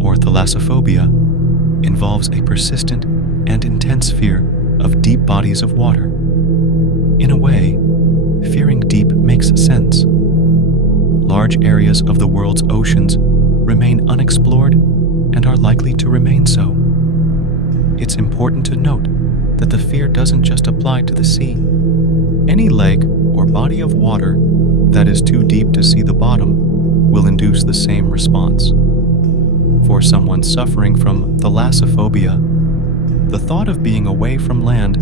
or thalassophobia, involves a persistent and intense fear of deep bodies of water. In a way, fearing deep makes sense. Large areas of the world's oceans remain unexplored and are likely to remain so. It's important to note that the fear doesn't just apply to the sea. Any lake or body of water that is too deep to see the bottom will induce the same response. For someone suffering from thalassophobia, the thought of being away from land,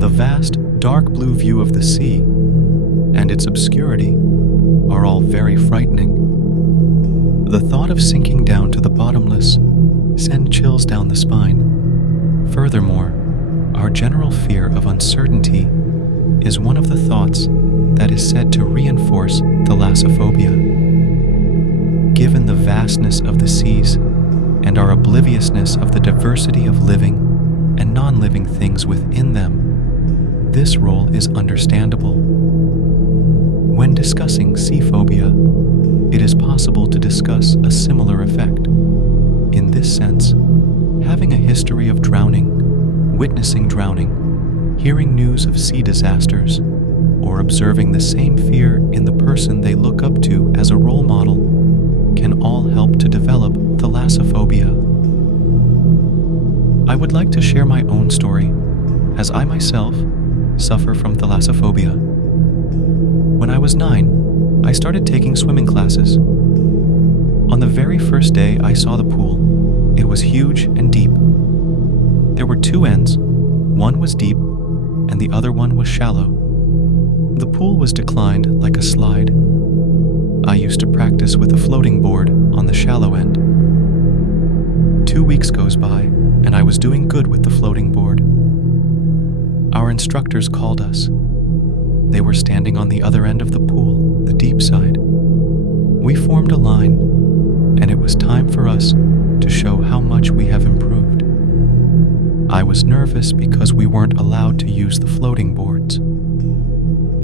the vast, dark blue view of the sea, and its obscurity are all very frightening. The thought of sinking down to the bottomless sends chills down the spine. Furthermore, our general fear of uncertainty is one of the thoughts that is said to reinforce thalassophobia. Given the vastness of the seas and our obliviousness of the diversity of living and non-living things within them, this role is understandable. When discussing sea phobia, it is possible to discuss a similar effect. In this sense, having a history of drowning, witnessing drowning, hearing news of sea disasters, or observing the same fear in the person they look up to as a role model can all help to develop thalassophobia. I would like to share my own story, as I myself suffer from thalassophobia. When I was 9, I started taking swimming classes. On the very first day I saw the pool, it was huge and deep. There were two ends, one was deep and the other one was shallow. The pool was declined like a slide. I used to practice with a floating board on the shallow end. 2 weeks goes by and I was doing good with the floating board. Our instructors called us. They were standing on the other end of the pool, the deep side. We formed a line, and it was time for us to show how much we have improved. I was nervous because we weren't allowed to use the floating boards.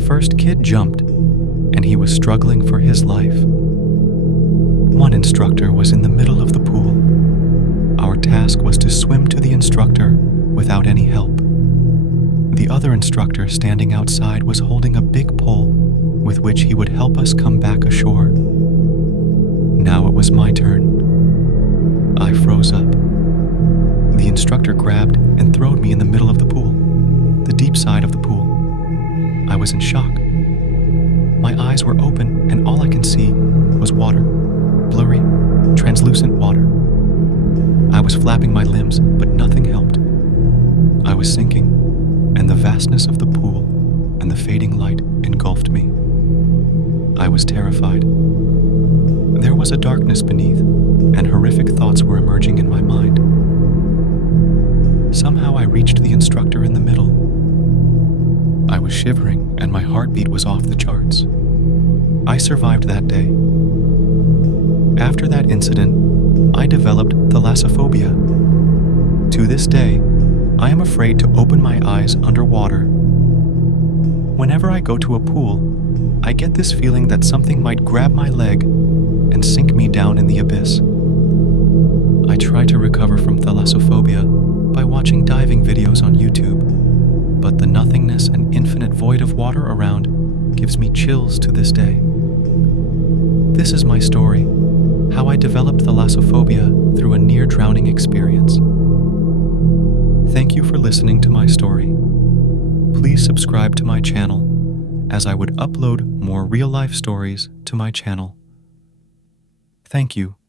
First kid jumped, and he was struggling for his life. One instructor was in the middle of the pool. Our task was to swim to the instructor without any help. The other instructor standing outside was holding a big pole with which he would help us come back ashore. Now it was my turn. I froze up. The instructor grabbed and throwed me in the middle of the pool, the deep side of the pool. I was in shock. My eyes were open and all I could see was water, blurry, translucent water. I was flapping my limbs, but nothing helped. I was sinking, and the vastness of the pool and the fading light engulfed me. I was terrified. There was a darkness beneath, and horrific thoughts were emerging in my mind. Somehow I reached the instructor in the middle. I was shivering, and my heartbeat was off the charts. I survived that day. After that incident, I developed thalassophobia. To this day, I am afraid to open my eyes underwater. Whenever I go to a pool, I get this feeling that something might grab my leg and sink me down in the abyss. I try to recover from thalassophobia by watching diving videos on YouTube, but the nothingness and infinite void of water around gives me chills to this day. This is my story, how I developed thalassophobia through a near-drowning experience. Thank you for listening to my story. Please subscribe to my channel, as I would upload more real-life stories to my channel. Thank you.